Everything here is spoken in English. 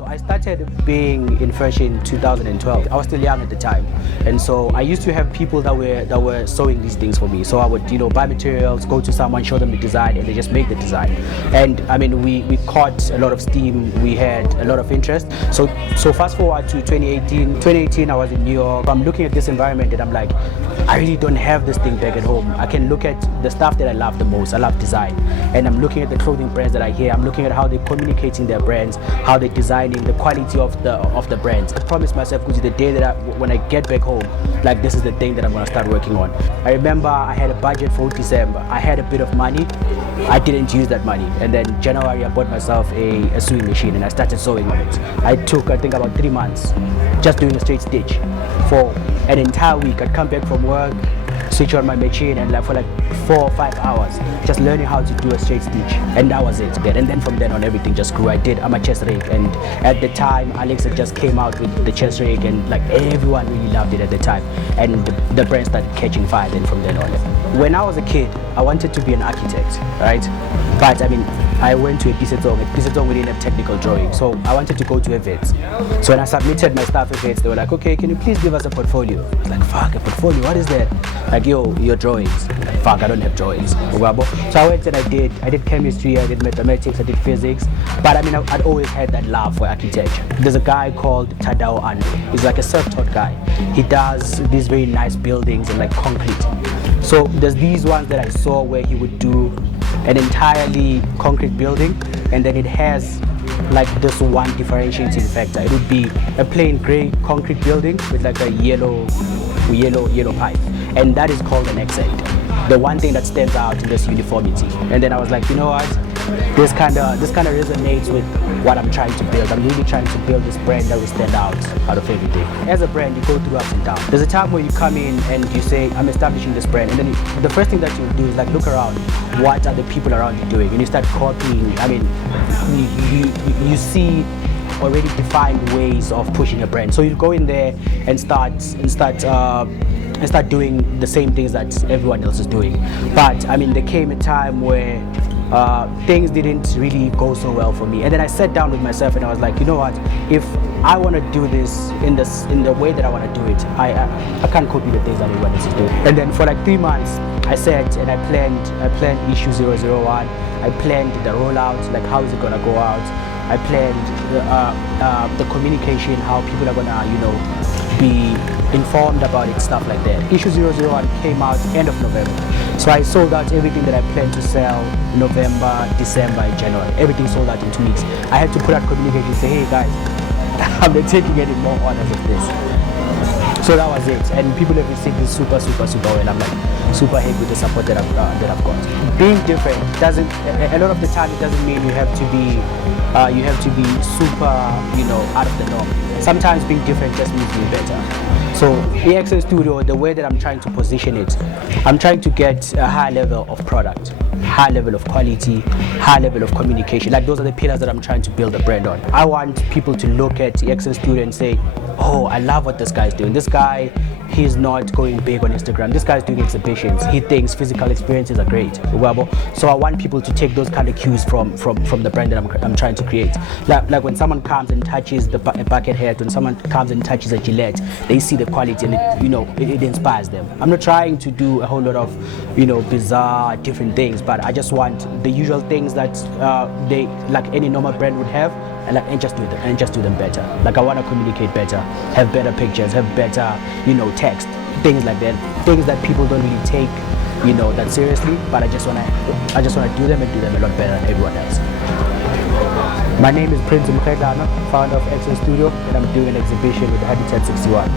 So I started being in fashion in 2012. I was still young at the time, and so I used to have people that were sewing these things for me. So I would, buy materials, go to someone, show them the design, and they just make the design. And I mean, we caught a lot of steam. We had a lot of interest. So fast forward to 2018. 2018, I was in New York. I'm looking at this environment, and I'm like, I really don't have this thing back at home. I can look at the stuff that I love the most. I love design, and I'm looking at the clothing brands that I hear. I'm looking at how they're communicating their brands, how they're designing, the quality of the brands. I promised myself, because the day that when I get back home, like, this is the thing that I'm gonna start working on. I remember I had a budget for December. I had a bit of money. I didn't use that money, and then January I bought myself a sewing machine and I started sewing on it. I took, I think, about 3 months just doing a straight stitch for an entire week. I'd come back from work, switch on my machine, and for 4 or 5 hours just learning how to do a straight stitch, and that was it. And then from then on, everything just grew. I'm a chest rig, and at the time Alex had just came out with the chest rig, and like everyone really loved it at the time, and the brand started catching fire. Then from then on, when I was a kid, I wanted to be an architect, right? But I mean, I went to a Pisatong. At Pisatong, we didn't have technical drawing, so I wanted to go to a vet. So when I submitted my stuff at vets, they were like, okay, can you please give us a portfolio? I was like, fuck, a portfolio, what is that? Like, yo, your drawings. Like, fuck, I don't have drawings. So I went and I did chemistry, I did mathematics, I did physics. But I mean, I'd always had that love for architecture. There's a guy called Tadao Ando. He's like a self-taught guy. He does these very nice buildings in like concrete. So there's these ones that I saw where he would do an entirely concrete building, and then it has like this one differentiating factor. It would be a plain gray concrete building with like a yellow pipe, and that is called an accent. The one thing that stands out in this uniformity. And then I was like, you know what? This kind of resonates with what I'm trying to build. I'm really trying to build this brand that will stand out of everything. As a brand, you go through ups and downs. There's a time where you come in and you say, I'm establishing this brand, and then the first thing that you do is like look around. What are the people around you doing? And you start copying. I mean, you see already defined ways of pushing a brand. So you go in there and start doing the same things that everyone else is doing. But I mean, there came a time where things didn't really go so well for me, and then I sat down with myself and I was like, you know what, if I want to do this in the way that I want to do it, I can't copy the things that everyone else is doing. And then for like 3 months I sat and I planned issue 001. I planned the rollout, like how is it gonna go out. I planned the communication, how people are gonna be informed about it, stuff like that. Issue 001 came out end of November. So I sold out everything that I planned to sell November, December, and January. Everything sold out in 2 weeks. I had to put out communication, say, hey guys, I'm not taking any more orders of this. So that was it. And people have received this super well. I'm like super happy with the support that I've got. Being different doesn't, a lot of the time it doesn't mean you have to be super, out of the norm. Sometimes being different just means being better. So AKCENTS Studio, the way that I'm trying to position it, I'm trying to get a high level of product, high level of quality, high level of communication. Like, those are the pillars that I'm trying to build a brand on. I want people to look at AKCENTS Studio and say, oh, I love what this guy's doing. This guy, he's not going big on Instagram. This guy's doing exhibitions. He thinks physical experiences are great. So I want people to take those kind of cues from the brand that I'm trying to create. Like when someone comes and touches a bucket hat, when someone comes and touches a Gillette, they see the quality and it inspires them. I'm not trying to do a whole lot of bizarre different things, but I just want the usual things that they, like any normal brand would have, and just do them better. Like, I want to communicate better, have better pictures, have better text, things like that, things that people don't really take that seriously, but I just want to do them and do them a lot better than everyone else. My name is Mredlana, founder of AKCENTS Studio, and I'm doing an exhibition with Habitat 61.